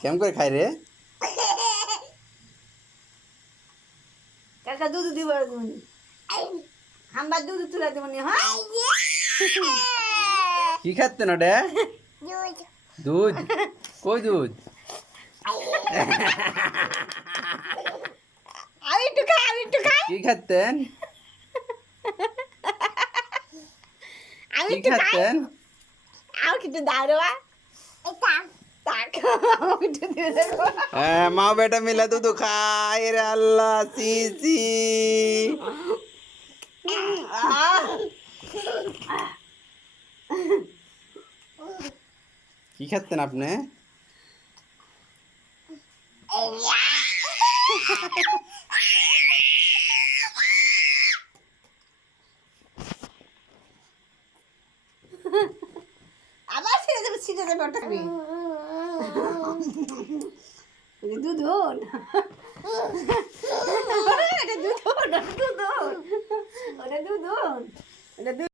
কেমন করে খাই রে? কালকে দুধ দিব দিবনি হামবার দুধ তুলে দিবনি হ্যাঁ কি খাচ্ছে না ডে? দুধ কই দুধ? আমি একটু খাই কি খাচ্ছেন? আমি কি একটু খাই খাচ্ছেন? আর কিছু দাও রে বা তাক আমি একটু দিয়ে দেবো মা বেটা মিলে দুধ খাই রে আল্লাহ সি সি। কি খাচ্ছেন আপনি? আবার ছিঁড়ে দেবে ওটা আমি দুধ এটা দুধ ওটা দুধ ওটা দুধ